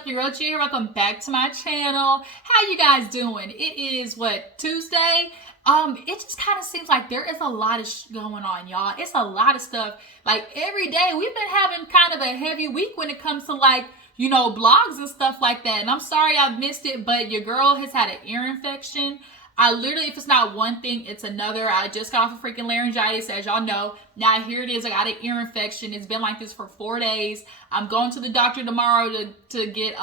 up? Your girl Gia here. Welcome back to my channel. How you guys doing? It is Tuesday. It just kind of seems like there is a lot of going on, y'all. It's a lot of stuff. Like every day, we've been having kind of a heavy week when it comes to blogs and stuff like that. And I'm sorry I missed it, but your girl has had an ear infection. I literally, if it's not one thing, it's another. I just got off of freaking laryngitis, as y'all know. Now here it is. I got an ear infection. It's been like this for 4 days. I'm going to the doctor tomorrow to get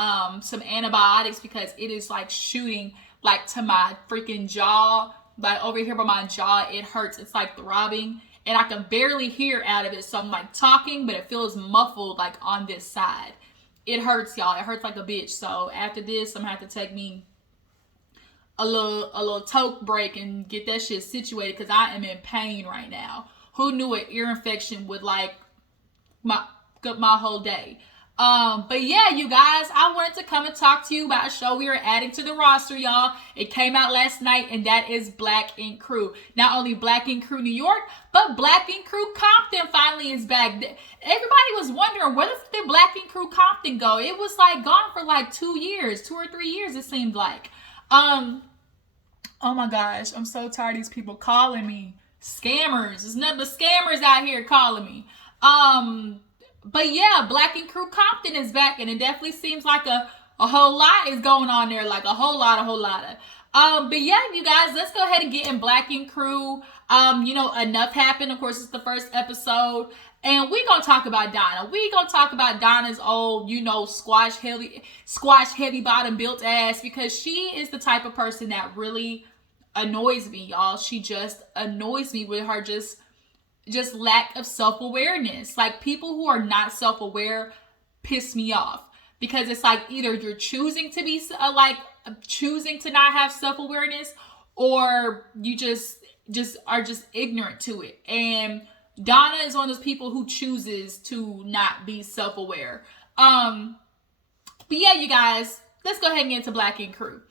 some antibiotics because it is like shooting like to my freaking jaw. Like over here by my jaw, it hurts. It's like throbbing. And I can barely hear out of it. So I'm like talking, but it feels muffled like on this side. It hurts, y'all. It hurts like a bitch. So after this, I'm going to have to take me a little toke break and get that shit situated because I am in pain right now. Who knew an ear infection would like my whole day? But yeah, you guys, I wanted to come and talk to you about a show we are adding to the roster, y'all. It came out last night, and that is Black Ink Crew. Not only Black Ink Crew New York, but Black Ink Crew Compton finally is back. Everybody was wondering, where did Black Ink Crew Compton go? It was like gone for like 2 years, 2 or 3 years, it seemed like. Oh my gosh, I'm so tired of these people calling me scammers. There's nothing but scammers out here calling me. But yeah, Black Ink Crew Compton is back, and it definitely seems like a whole lot is going on there, like a whole lot of. But yeah, you guys, let's go ahead and get in Black Ink Crew. Enough happened. Of course, it's the first episode. And we're going to talk about Donna. We're going to talk about Donna's old, squash heavy bottom built ass, because she is the type of person that really annoys me, y'all. She just annoys me with her just lack of self-awareness. Like, people who are not self-aware piss me off, because it's like either you're choosing to be choosing to not have self-awareness, or you just are just ignorant to it. And Donna is one of those people who chooses to not be self-aware. But yeah, you guys, let's go ahead and get into Black Ink Crew.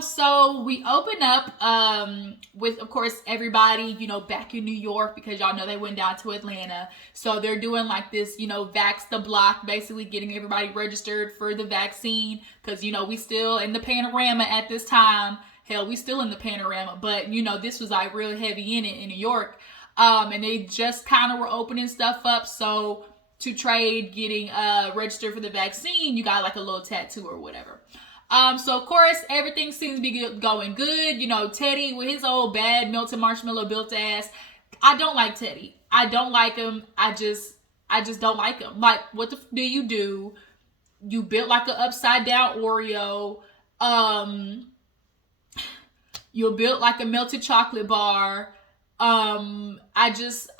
So we open up with, of course, everybody, back in New York, because y'all know they went down to Atlanta. So they're doing like this, vax the block, basically getting everybody registered for the vaccine, because, we still in the panorama at this time. Hell, we still in the panorama, but, this was like real heavy in it in New York. And they just kind of were opening stuff up. So to trade getting registered for the vaccine, you got like a little tattoo or whatever. So of course, everything seems to be going good. Teddy with his old bad melted marshmallow built ass. I don't like Teddy. I don't like him. I just don't like him. Like, what the do you do? You built like an upside down Oreo. You built like a melted chocolate bar. I just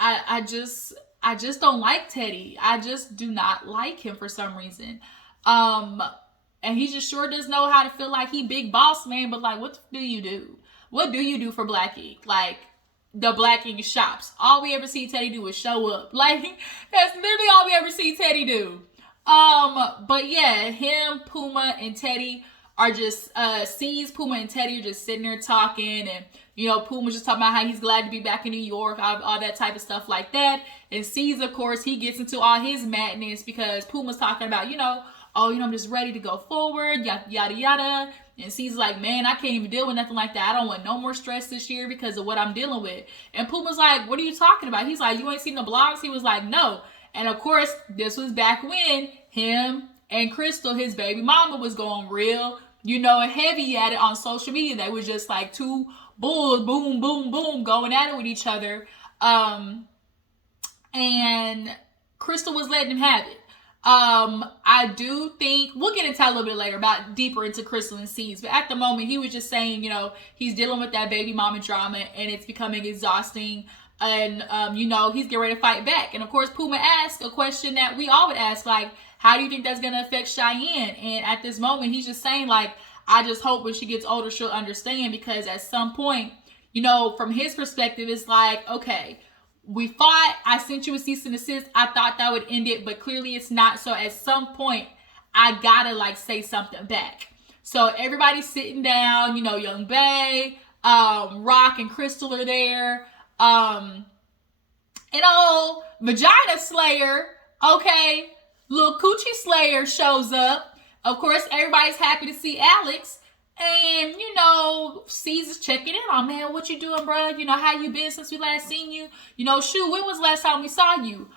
don't like Teddy. I just do not like him for some reason. And he just sure does know how to feel like he big boss man, but like, what do you do? What do you do for Black Ink? Like, the Black Ink shops. All we ever see Teddy do is show up. Like, that's literally all we ever see Teddy do. But yeah, him, Puma, and Teddy are just, Puma and Teddy are just sitting there talking, and, Puma's just talking about how he's glad to be back in New York, all that type of stuff like that. And C's, of course, he gets into all his madness because Puma's talking about, I'm just ready to go forward, yada, yada, yada. And C's like, man, I can't even deal with nothing like that. I don't want no more stress this year because of what I'm dealing with. And Puma's like, what are you talking about? He's like, you ain't seen the blogs? He was like, no. And of course, this was back when him and Crystal, his baby mama, was going real, heavy at it on social media. They was just like two bulls, boom, boom, boom, going at it with each other. And Crystal was letting him have it. I do think we'll get into that a little bit later about deeper into Crystal and C's, but at the moment he was just saying, he's dealing with that baby mama drama and it's becoming exhausting, and he's getting ready to fight back. And of course, Puma asked a question that we all would ask, like, how do you think that's going to affect Cheyenne? And at this moment, he's just saying, like, I just hope when she gets older, she'll understand, because at some point, from his perspective, it's like, okay, we fought, I sent you a cease and desist, I thought that would end it, but clearly it's not. So at some point, I gotta say something back. So everybody's sitting down, Young Bae, Rock and Crystal are there, and old Vagina Slayer, okay, little Coochie Slayer shows up. Of course, everybody's happy to see Alex. And, you know, Caesar's checking in on, man, what you doing, bro? You know, how you been since we last seen you? You know, shoot, when was the last time we saw you?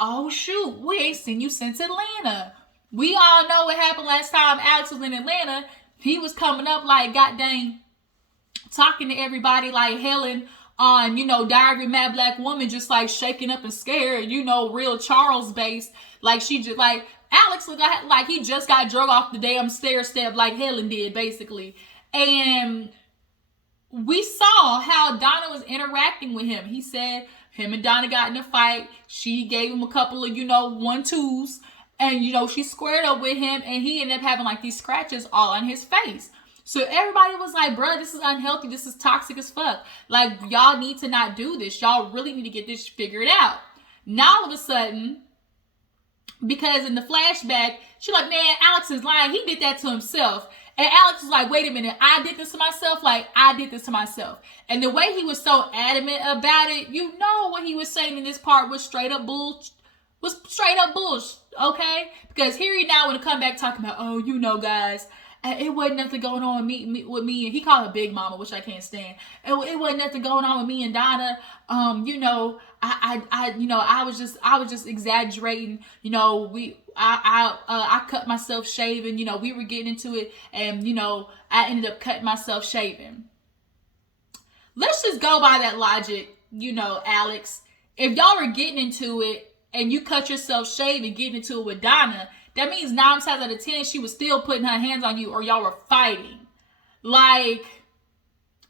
Oh, shoot, we ain't seen you since Atlanta. We all know what happened last time Alex was in Atlanta. He was coming up like, goddamn, talking to everybody like Helen on, you know, Diary of a Mad Black Woman, just like shaking up and scared, you know, real Charles based. Like she just like Alex looked like he just got drug off the damn stair step like Helen did, basically. And we saw how Donna was interacting with him. He said him and Donna got in a fight. She gave him a couple of, you know, 1-2s. And, you know, she squared up with him. And he ended up having like these scratches all on his face. So everybody was like, bro, this is unhealthy. This is toxic as fuck. Like, y'all need to not do this. Y'all really need to get this figured out. Now, all of a sudden, because in the flashback, she's like, man, Alex is lying. He did that to himself. And Alex was like, wait a minute. I did this to myself? Like, I did this to myself. And the way he was so adamant about it, you know what he was saying in this part was straight up bullshit. Okay? Because here he now want to come back talking about, oh, you know, guys, it wasn't nothing going on with me, and he called her Big Mama, which I can't stand. It wasn't nothing going on with me and Donna. You know, I was just exaggerating. You know, I cut myself shaving. You know, we were getting into it, and you know, I ended up cutting myself shaving. Let's just go by that logic, you know, Alex. If y'all were getting into it and you cut yourself shaving, getting into it with Donna, that means 9 times out of 10, she was still putting her hands on you or y'all were fighting. Like,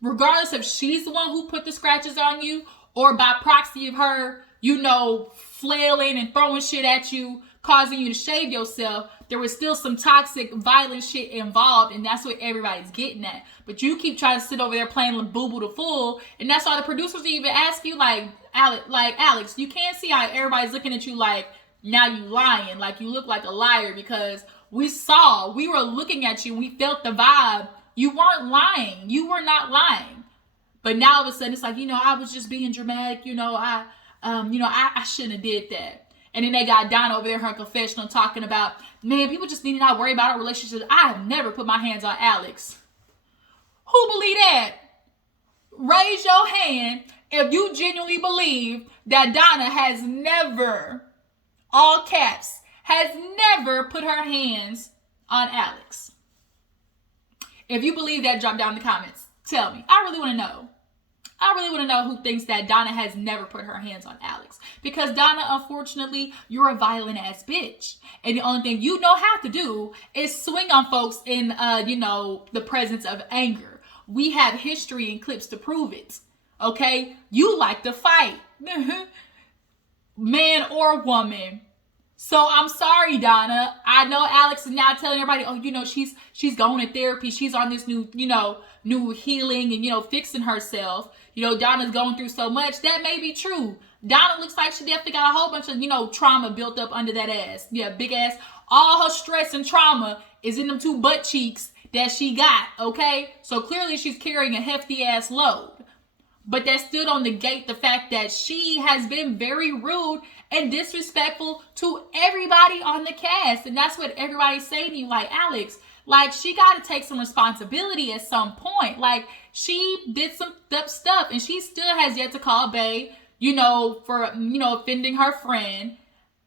regardless if she's the one who put the scratches on you or by proxy of her, you know, flailing and throwing shit at you, causing you to shave yourself, there was still some toxic, violent shit involved, and that's what everybody's getting at. But you keep trying to sit over there playing boo-boo the fool, and that's why the producers even ask you, like, Alex, you can't see how everybody's looking at you like, now you lying, like you look like a liar, because we were looking at you, we felt the vibe. You weren't lying. You were not lying. But now all of a sudden it's like, you know, I was just being dramatic, you know, I shouldn't have did that. And then they got Donna over there, her confessional, talking about, man, people just need to not worry about our relationship. I have never put my hands on Alex. Who believe that? Raise your hand if you genuinely believe that Donna has never, all caps, has never put her hands on Alex. If you believe that, drop down in the comments. Tell me. I really want to know. I really want to know who thinks that Donna has never put her hands on Alex. Because Donna, unfortunately, you're a violent ass bitch. And the only thing you know how to do is swing on folks in, you know, the presence of anger. We have history and clips to prove it. Okay? You like to fight. Man or woman. So I'm sorry, Donna. I know Alex is now telling everybody, oh, you know, she's going to therapy. She's on this new healing and, you know, fixing herself. You know, Donna's going through so much. That may be true. Donna looks like she definitely got a whole bunch of, you know, trauma built up under that ass. Yeah, big ass. All her stress and trauma is in them 2 butt cheeks that she got, okay? So clearly she's carrying a hefty ass load. But that still don't negate the fact that she has been very rude and disrespectful to everybody on the cast. And that's what everybody's saying to you, like, Alex, like, she got to take some responsibility at some point. Like, she did some stuff and she still has yet to call Bae, you know, for, you know, offending her friend.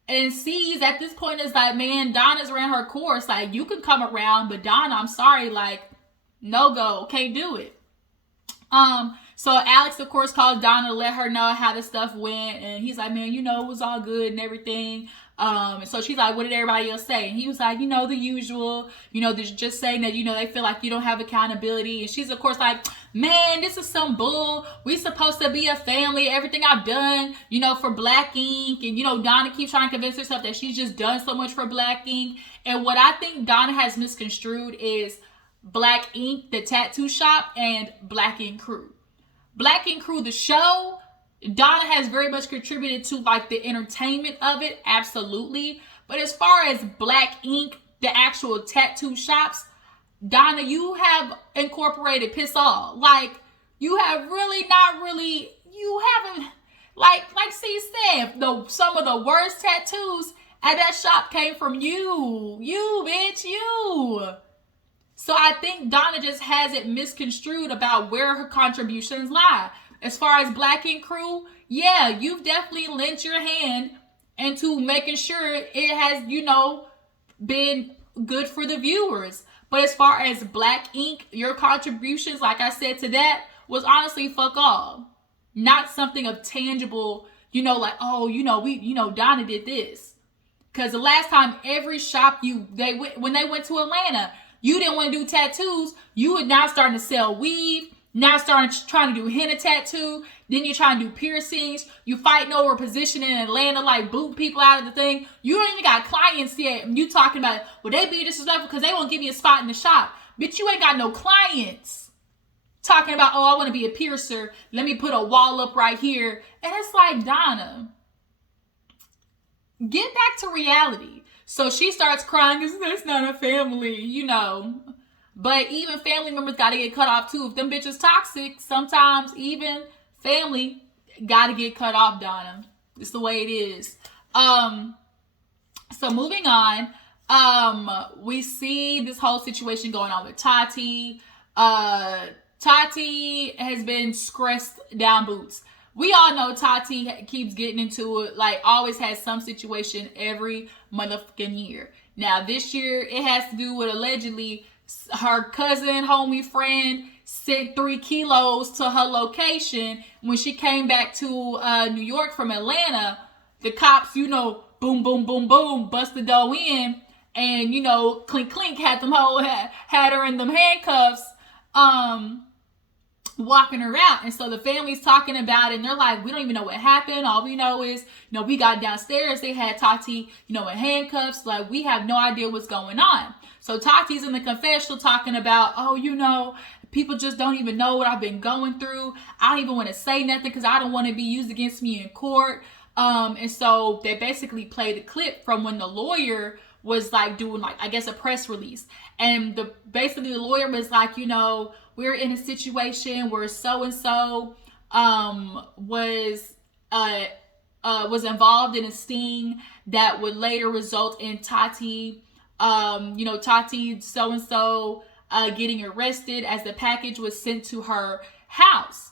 And sees at this point is like, man, Donna's ran her course. Like, you can come around, but Donna, I'm sorry, like, no go, can't do it. So Alex, of course, called Donna to let her know how the stuff went. And he's like, man, you know, it was all good and everything. And so she's like, what did everybody else say? And he was like, you know, the usual, you know, they're just saying that, you know, they feel like you don't have accountability. And she's, of course, like, man, this is some bull. We supposed to be a family. Everything I've done, you know, for Black Ink. And, you know, Donna keeps trying to convince herself that she's just done so much for Black Ink. And what I think Donna has misconstrued is Black Ink, the tattoo shop, and Black Ink Crew. Black Ink Crew, the show, Donna has very much contributed to, like, the entertainment of it, absolutely. But as far as Black Ink, the actual tattoo shops, Donna, you have incorporated piss all. Like, you have really not really, you haven't, like C said, some of the worst tattoos And that shop came from you. You, bitch, you. So I think Donna just has it misconstrued about where her contributions lie. As far as Black Ink Crew, yeah, you've definitely lent your hand into making sure it has, been good for the viewers. But as far as Black Ink, your contributions, like I said to that, was honestly fuck all. Not something of tangible, like, oh, Donna did this. Because the last time every shop when they went to Atlanta, you didn't want to do tattoos. You were now starting to sell weave. Now starting trying to do henna tattoo. Then you're trying to do piercings. You fighting over a position in Atlanta, like booting people out of the thing. You don't even got clients yet. And you talking about, well, they be disrespectful because they won't give you a spot in the shop. Bitch, you ain't got no clients. Talking about, oh, I want to be a piercer. Let me put a wall up right here. And it's like, Donna, get back to reality. So she starts crying because that's not a family, But even family members got to get cut off too. If them bitches toxic, sometimes even family got to get cut off, Donna. It's the way it is. So moving on, we see this whole situation going on with Tati. Tati has been stressed down boots. We all know Tati keeps getting into it, like always has some situation every motherfucking year. Now this year it has to do with allegedly her cousin, homie, friend sent 3 kilos to her location. When she came back to New York from Atlanta, the cops, boom, boom, boom, boom, bust the door in, and clink, clink, had her in them handcuffs, walking her out. And so the family's talking about it, and they're like, we don't even know what happened. All we know is, we got downstairs, they had Tati, in handcuffs. Like, we have no idea what's going on. So Tati's in the confessional talking about, oh, people just don't even know what I've been going through. I don't even want to say nothing because I don't want to be used against me in court. And so they basically played a clip from when the lawyer was like doing I guess a press release. And basically the lawyer was like, we're in a situation where so-and-so was involved in a sting that would later result in Tati, Tati so-and-so getting arrested as the package was sent to her house.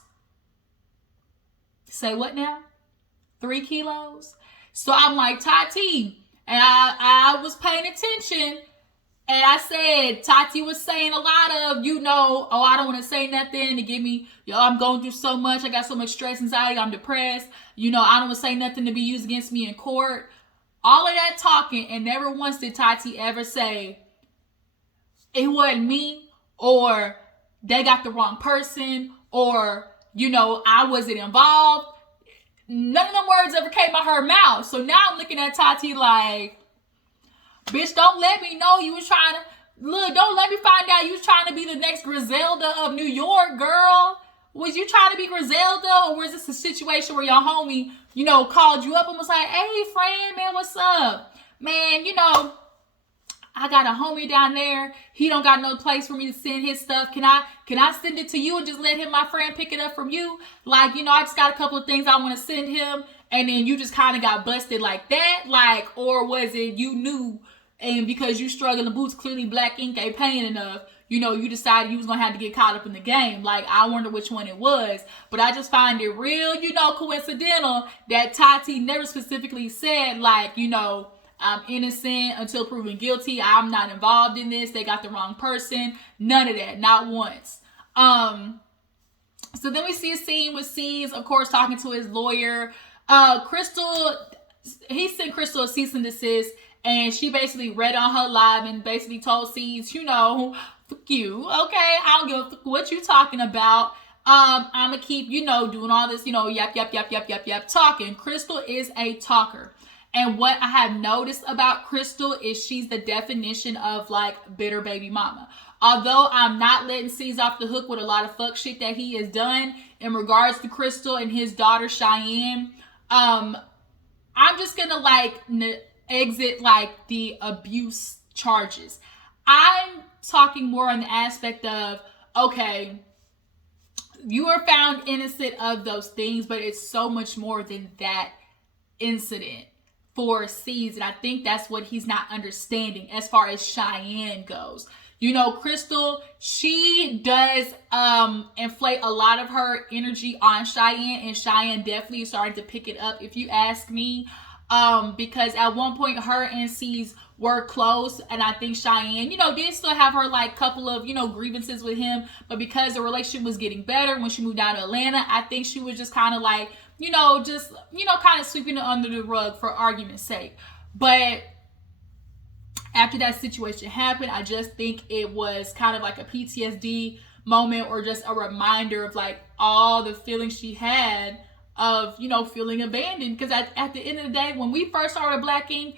Say what now? 3 kilos? So I'm like, Tati, and I was paying attention, and I said, Tati was saying a lot of, oh, I don't want to say nothing to give me, I'm going through so much. I got so much stress, anxiety. I'm depressed. I don't want to say nothing to be used against me in court. All of that talking, and never once did Tati ever say, it wasn't me, or they got the wrong person, or, I wasn't involved. None of them words ever came out her mouth. So now I'm looking at Tati like, bitch, don't let me know you was trying to, don't let me find out you was trying to be the next Griselda of New York, girl. Was you trying to be Griselda, or was this a situation where your homie, called you up and was like, hey, friend, man, what's up? Man, I got a homie down there. He don't got no place for me to send his stuff. Can I send it to you and just let my friend pick it up from you? Like, I just got a couple of things I want to send him, and then you just kind of got busted like that? Like, or was it you knew, and because you struggling boots, clearly Black Ink ain't paying enough, you decided you was going to have to get caught up in the game? Like, I wonder which one it was. But I just find it real, coincidental that Tati never specifically said, like, I'm innocent until proven guilty. I'm not involved in this. They got the wrong person. None of that. Not once. So then we see a scene with C's, of course, talking to his lawyer. Crystal, he sent Crystal a cease and desist, and she basically read on her live and basically told C's, fuck you. Okay, I don't give a fuck what you talking about. I'm gonna keep, doing all this, yap, talking. Crystal is a talker. And what I have noticed about Crystal is she's the definition of like bitter baby mama. Although I'm not letting C's off the hook with a lot of fuck shit that he has done in regards to Crystal and his daughter Cheyenne, I'm just gonna exit like the abuse charges. I'm talking more on the aspect of, okay, you are found innocent of those things, but it's so much more than that incident for C's. And I think that's what he's not understanding as far as Cheyenne goes. You know, Crystal, she does inflate a lot of her energy on Cheyenne, and Cheyenne definitely is starting to pick it up, if you ask me. Because at one point her and C's were close, and I think Cheyenne, you know, did still have her like couple of, you know, grievances with him, but because the relationship was getting better when she moved down to Atlanta, I think she was just kind of like, you know, just, you know, kind of sweeping it under the rug for argument's sake. But after that situation happened, I just think it was kind of like a PTSD moment, or just a reminder of like all the feelings she had of, you know, feeling abandoned. Because at the end of the day, when we first started blacking,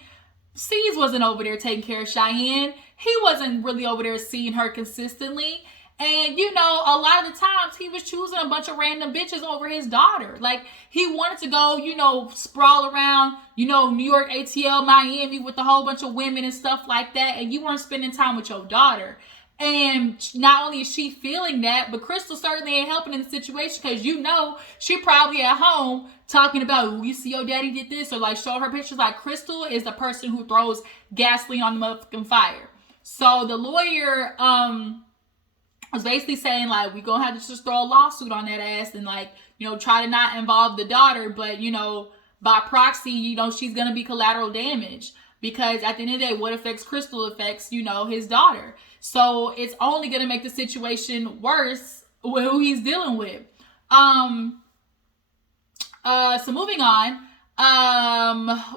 C's wasn't over there taking care of Cheyenne. He wasn't really over there seeing her consistently. And, you know, a lot of the times he was choosing a bunch of random bitches over his daughter. Like, he wanted to go, you know, sprawl around, you know, New York, ATL, Miami with a whole bunch of women and stuff like that. And you weren't spending time with your daughter. And not only is she feeling that, but Crystal certainly ain't helping in the situation, because, you know, she probably at home talking about, you see your daddy did this, or like show her pictures. Like, Crystal is the person who throws gasoline on the motherfucking fire. So the lawyer, was basically saying, like, we gonna have to just throw a lawsuit on that ass and, like, you know, try to not involve the daughter, but, you know, by proxy, you know, she's gonna be collateral damage, because at the end of the day, what affects Crystal affects, you know, his daughter. So it's only gonna make the situation worse with who he's dealing with. So moving on,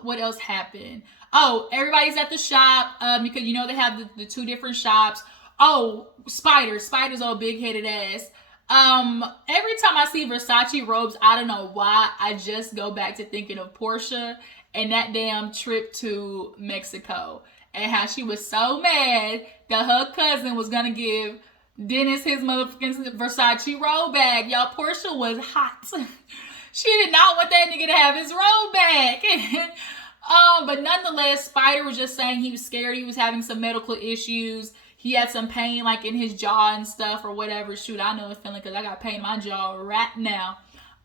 what else happened? Oh, everybody's at the shop, because, you know, they have the two different shops. Oh, Spider's old big-headed ass. Every time I see Versace robes, I don't know why, I just go back to thinking of Portia and that damn trip to Mexico, and how she was so mad that her cousin was gonna give Dennis his motherfucking Versace robe back. Y'all, Portia was hot. She did not want that nigga to have his robe back. But nonetheless, Spider was just saying he was scared. He was having some medical issues. He had some pain, like, in his jaw and stuff, or whatever. Shoot, I know it's feeling, because I got pain in my jaw right now.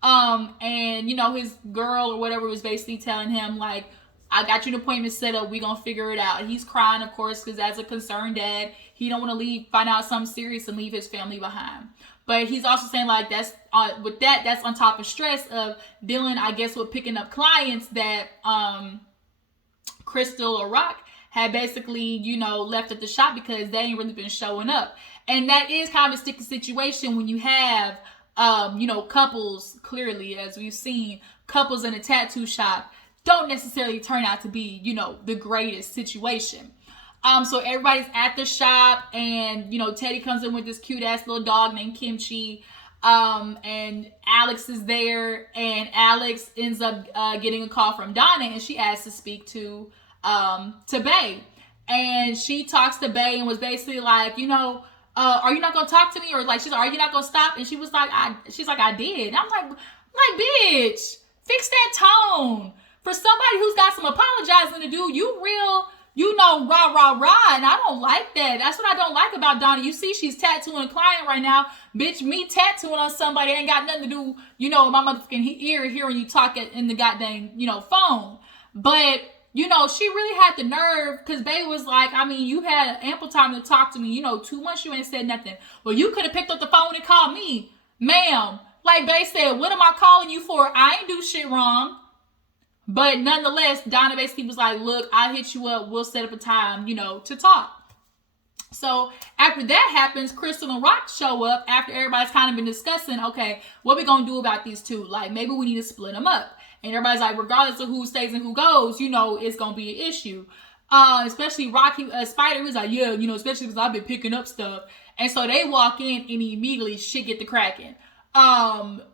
And, you know, his girl or whatever was basically telling him, like, I got you an appointment set up. We gonna figure it out. He's crying, of course, because as a concerned dad, he don't want to find out something serious and leave his family behind. But he's also saying, like, that's that's on top of stress of dealing, I guess, with picking up clients that Crystal or Rock had basically, you know, left at the shop because they ain't really been showing up. And that is kind of a sticky situation when you have, you know, couples, clearly, as we've seen, couples in a tattoo shop don't necessarily turn out to be, you know, the greatest situation. So everybody's at the shop, and, you know, Teddy comes in with this cute ass little dog named Kimchi. And Alex is there, and Alex ends up getting a call from Donna, and she asks to speak to Bay. And she talks to Bay and was basically like, you know, are you not gonna talk to me? Or like, she's like, are you not gonna stop? And she was like, I did. And I'm like, bitch, fix that tone. For somebody who's got some apologizing to do, you real, you know, rah, and I don't like that. That's what I don't like about Donna. You see, she's tattooing a client right now. Bitch, me tattooing on somebody ain't got nothing to do, you know, with my motherfucking ear hearing you talk in the goddamn, you know, phone. But, you know, she really had the nerve, because Bae was like, I mean, you had ample time to talk to me. You know, 2 months you ain't said nothing. Well, you could have picked up the phone and called me. Ma'am, like Bae said, what am I calling you for? I ain't do shit wrong. But nonetheless, Donna basically was like, look, I'll hit you up. We'll set up a time, you know, to talk. So after that happens, Crystal and Rock show up after everybody's kind of been discussing, okay, what we going to do about these two? Like, maybe we need to split them up. And everybody's like, regardless of who stays and who goes, you know, it's going to be an issue. Especially Rocky, Spider was like, yeah, you know, especially because I've been picking up stuff. And so they walk in and immediately shit get to cracking.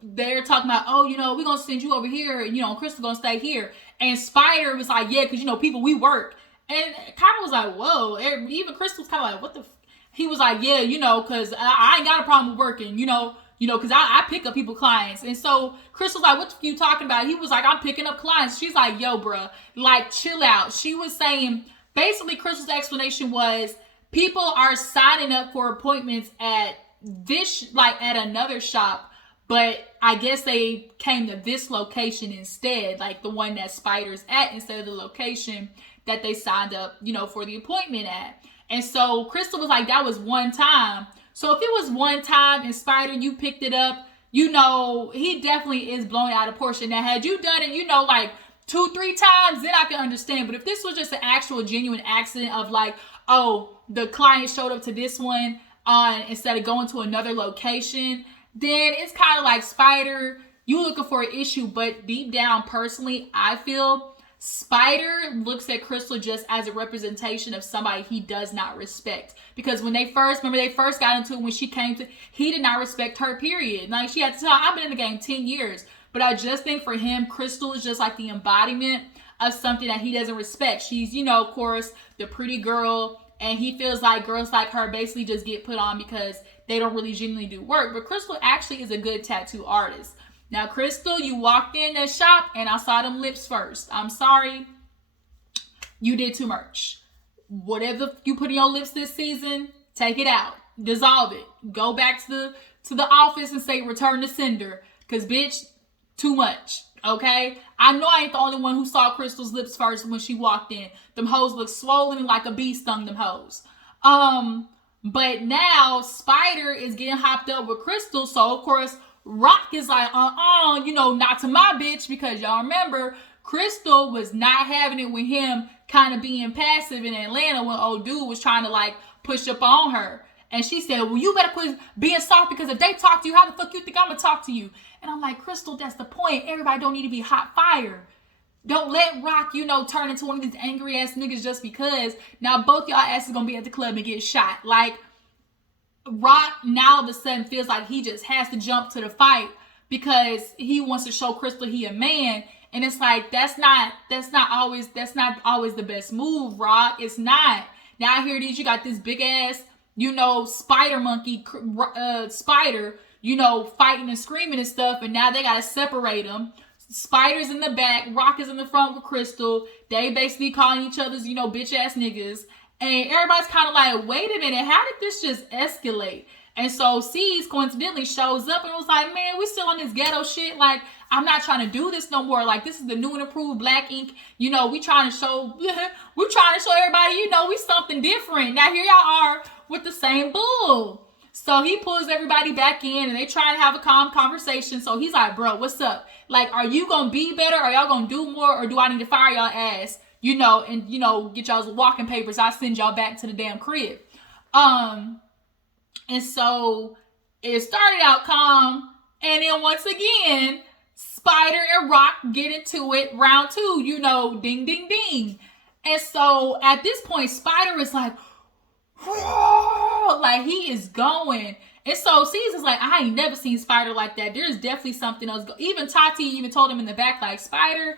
They're talking about, oh, you know, we're gonna send you over here, and, you know, Crystal gonna stay here. And Spider was like, yeah, because, you know, people, we work. And kind of was like, whoa. Even Crystal was kind of like, what the he was like, yeah, you know, because I ain't got a problem with working, you know, because I pick up people clients. And so Crystal's like, what the you talking about? He was like, I'm picking up clients. She's like, yo, bruh, like, chill out. She was saying, basically, Crystal's explanation was, people are signing up for appointments at this, like, at another shop, but I guess they came to this location instead, like the one that Spider's at, instead of the location that they signed up, for the appointment at. And so Crystal was like, that was one time. So if it was one time and Spider, you picked it up, he definitely is blowing out of proportion. Now, had you done it, like 2-3 times, then I can understand. But if this was just an actual genuine accident of like, oh, the client showed up to this one instead of going to another location, then it's kind of like, Spider, you looking for an issue. But deep down, personally, I feel Spider looks at Crystal just as a representation of somebody he does not respect. Because when they first got into it, when she came to, he did not respect her, period. Like, she had to tell, I've been in the game 10 years. But I just think for him, Crystal is just like the embodiment of something that he doesn't respect. She's, of course, the pretty girl. And he feels like girls like her basically just get put on because they don't really genuinely do work. But Crystal actually is a good tattoo artist. Now, Crystal, you walked in that shop and I saw them lips first. I'm sorry. You did too much. Whatever you put in your lips this season, take it out. Dissolve it. Go back to the office and say return to sender. Because, bitch, too much. Okay? I know I ain't the only one who saw Crystal's lips first when she walked in. Them hoes look swollen and like a bee stung them hoes. But now Spider is getting hopped up with Crystal. So, of course, Rock is like, not to my bitch, because y'all remember Crystal was not having it with him kind of being passive in Atlanta when old dude was trying to like push up on her. And she said, well, you better quit being soft, because if they talk to you, how the fuck you think I'm gonna talk to you? And I'm like, Crystal, that's the point. Everybody don't need to be hot fire. Don't let Rock, turn into one of these angry ass niggas just because now both y'all asses gonna be at the club and get shot. Like, Rock now all of a sudden feels like he just has to jump to the fight because he wants to show Crystal he a man. And it's like, that's not always the best move, Rock. It's not. Now here it is, you got this big ass, spider monkey, Spider, fighting and screaming and stuff. And now they got to separate them. Spider's in the back, Rock is in the front with Crystal. They basically calling each other's, bitch ass niggas. And everybody's kind of like, wait a minute, how did this just escalate? And so C's coincidentally shows up and was like, man, we still on this ghetto shit. Like, I'm not trying to do this no more. Like, this is the new and improved Black Ink. We trying to show everybody, we something different. Now here y'all are with the same bull. So he pulls everybody back in and they try to have a calm conversation. So he's like, bro, what's up? Like, are you going to be better? Are y'all going to do more? Or do I need to fire y'all ass? Get y'all's walking papers. I'll send y'all back to the damn crib. And so it started out calm. And then once again, Spider and Rock get into it. Round 2, ding, ding, ding. And so at this point, Spider is like, like he is going. And so Caesar's like, I ain't never seen Spider like that. There's definitely something else. Even Tati even told him in the back, like, Spider,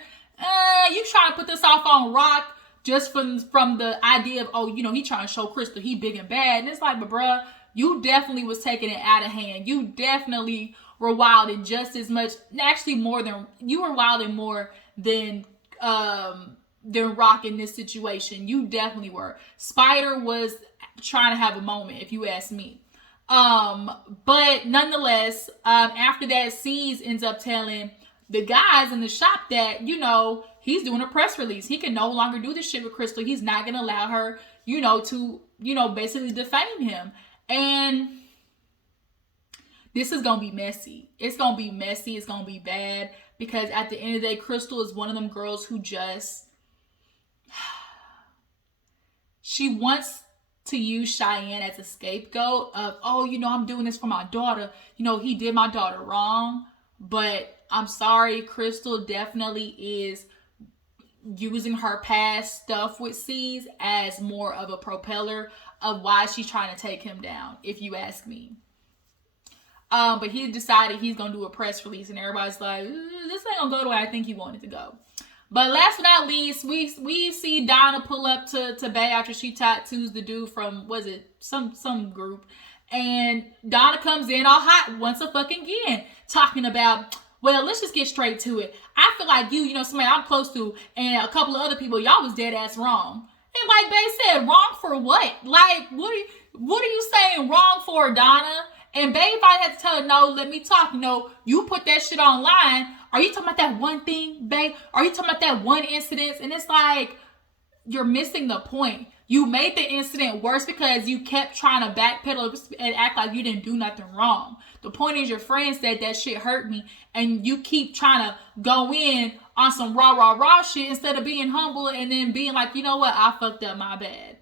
you trying to put this off on Rock just from the idea of, he trying to show Crystal he big and bad. And it's like, but bruh, you definitely was taking it out of hand. You definitely were wilding just as much, actually you were wilding more than Rock in this situation. You definitely were. Spider was trying to have a moment, if you ask me. But nonetheless, after that, C's ends up telling the guys in the shop that, he's doing a press release. He can no longer do this shit with Crystal. He's not going to allow her, to, basically defame him. And this is going to be messy. It's going to be messy. It's going to be bad. Because at the end of the day, Crystal is one of them girls who just, she wants to use Cheyenne as a scapegoat of, I'm doing this for my daughter. He did my daughter wrong. But I'm sorry, Crystal definitely is using her past stuff with C's as more of a propeller of why she's trying to take him down, if you ask me. But he decided he's going to do a press release, and everybody's like, this ain't going to go the way I think he wanted to go. But last but not least, we see Donna pull up to Bay after she tattoos the dude from, was it some group? And Donna comes in all hot once again, talking about, well, let's just get straight to it. I feel like somebody I'm close to and a couple of other people, y'all was dead ass wrong. And like Bay said, wrong for what? Like, what are you saying wrong for, Donna? And Bae finally had to tell her, no, let me talk. No, you put that shit online. Are you talking about that one thing, Bae? Are you talking about that one incident? And it's like, you're missing the point. You made the incident worse because you kept trying to backpedal and act like you didn't do nothing wrong. The point is, your friend said that shit hurt me, and you keep trying to go in on some raw shit instead of being humble and then being like, you know what, I fucked up, my bad.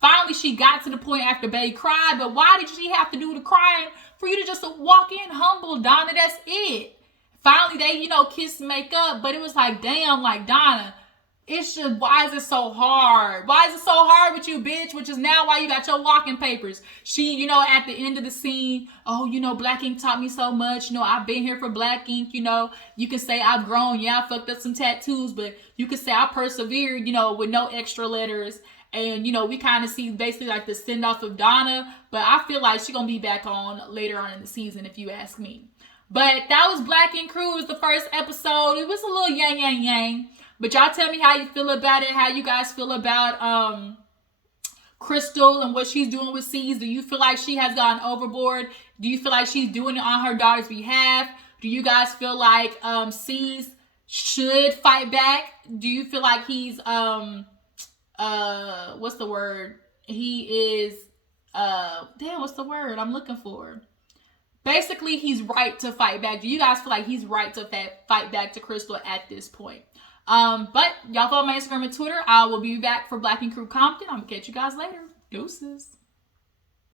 Finally, she got to the point after Bae cried, but why did she have to do the crying for you to just walk in humble, Donna? That's it. Finally, they, kiss and make up, but it was like, damn, like, Donna, it's just, why is it so hard? Why is it so hard with you, bitch? Which is now why you got your walking papers. She, at the end of the scene, oh, Black Ink taught me so much. I've been here for Black Ink. You can say I've grown. Yeah, I fucked up some tattoos, but you can say I persevered, with no extra letters. And, we kind of see basically like the send off of Donna, but I feel like she's going to be back on later on in the season, if you ask me. But that was Black Ink Crew. It was the first episode. It was a little yang. But y'all tell me how you feel about it, how you guys feel about Crystal and what she's doing with C's. Do you feel like she has gone overboard? Do you feel like she's doing it on her daughter's behalf? Do you guys feel like C's should fight back? Do you feel like he's what's the word? He is what's the word I'm looking for? Basically, he's right to fight back. Do you guys feel like he's right to fight back to Crystal at this point? But y'all follow my Instagram and Twitter. I will be back for Black Ink Crew Compton. I'm gonna catch you guys later. Deuces.